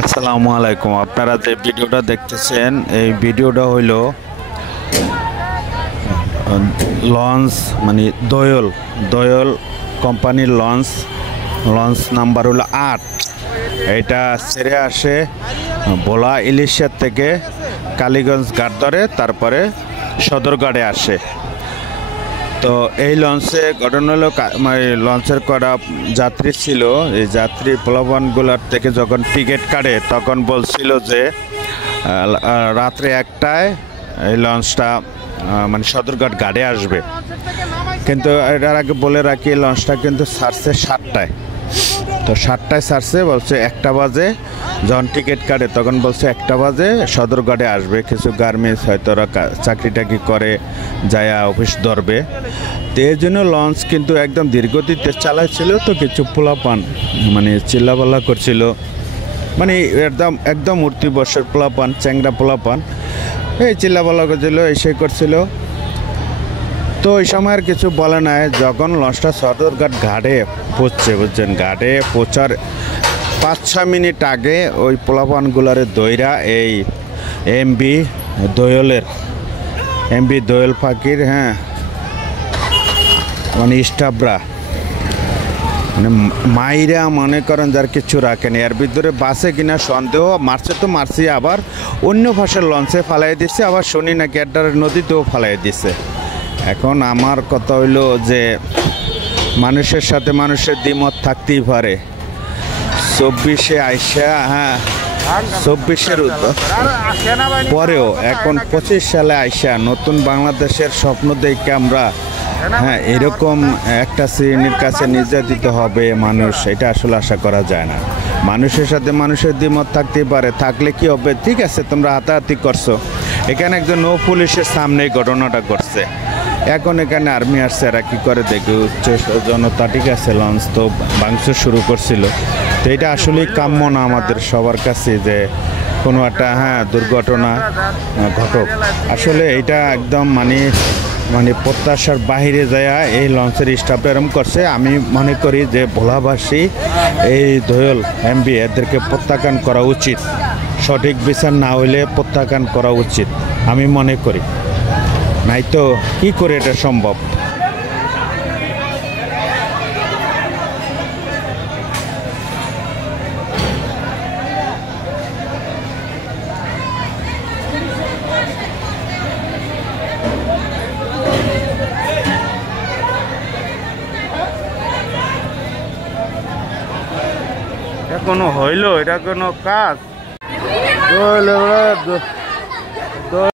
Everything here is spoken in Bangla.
আসসালামু আলাইকুম। আপনারা যে ভিডিওটা দেখতেছেন এই ভিডিওটা হইল লঞ্চ মানে দোয়েল দোয়েল কোম্পানির লঞ্চ নাম্বার হলো ৮। এটা ছেড়ে আসে ভোলা ইলিশার থেকে কালীগঞ্জ ঘাট ধরে তারপরে সদরঘাটে আসে। তো এই লঞ্চে ঘটনা হলো লঞ্চের করা যাত্রী ছিল। এই যাত্রী প্লাবনগুলোর থেকে যখন টিকিট কাটে তখন বলছিল যে রাত্রে ১টায় এই লঞ্চটা মানে সদরঘাট ঘাটে আসবে, কিন্তু এটার আগে বলে রাখি লঞ্চটা কিন্তু ছাড়ছে ৭টায়। তো ৭টায় ছাড়ছে, বলছে ১টা বাজে যখন টিকিট কাটে তখন বলছে ১টা বাজে সদরঘাটে আসবে। কিছু গার্মেন্টস হয়তো ওরা চাকরি টাকরি করে যায় অফিস ধরবে, তো এই জন্য লঞ্চ কিন্তু একদম ধীরগতিতে চালাচ্ছিল। তো কিছু পোলাপান মানে চিল্লাপাল্লা করছিল, মানে একদম উঠতি বর্ষের পোলাপান, চ্যাংরা পোলাপান এই চিল্লাপাল্লা করছিল, এসে করছিল। তো ওই সময় আর কিছু বলে নাই। যখন লঞ্চটা সদরঘাট ঘাটে পৌঁছছে, বুঝছেন, ঘাটে পৌঁছার ৫-৬ মিনিট আগে ওই পোলাপানগুলারে দইরা এই এমবি দোয়েল ফাঁকির মানে স্টাফরা মানে মাইরা মনে করেন যার কিছু রাখেনি। এর ভিতরে বাসে কিনা সন্দেহ, মারছে আবার অন্য ভাষার লঞ্চে ফালাই দিচ্ছে, আবার শুনি নাকি একটা নদীতেও ফালাই দিচ্ছে। এখন আমার কথা হইল যে মানুষের সাথে মানুষের দ্বিমত থাকতেই পারে। ২৪-এ আইসা ২৪-এর পরেও এখন ২৫ সালে আইসা নতুন বাংলাদেশের স্বপ্ন দেখে আমরা এরকম একটা শ্রেণীর কাছে নির্যাতিত হবে মানুষ, এটা আসলে আশা করা যায় না। মানুষের সাথে মানুষের দ্বিমত থাকতেই পারে, থাকলে কি হবে? ঠিক আছে, তোমরা হাতাহাতি করছো, এখানে একজন নৌ পুলিশের সামনেই ঘটনাটা ঘটছে। এখন এখানে আর্মি আসছে, এরা কী করে দেখে উচ্চ জনতা, ঠিক আছে, লঞ্চ তো ভাঙচুর শুরু করছিল। তো এটা আসলেই কাম্য না আমাদের সবার কাছে যে কোনো একটা দুর্ঘটনা ঘটক। আসলে এটা একদম মানে প্রত্যাশার বাহিরে যায় এই লঞ্চের স্টাফ এরম করছে। আমি মনে করি যে ভোলাবাসী এই দোয়েল এমবি এদেরকে প্রত্যাখ্যান করা উচিত, সঠিক বিচার না হইলে প্রত্যাখ্যান করা উচিত আমি মনে করি। নাই তো কী করে এটা সম্ভব? এটা কোনো হইল? এটা কোনো কাজ?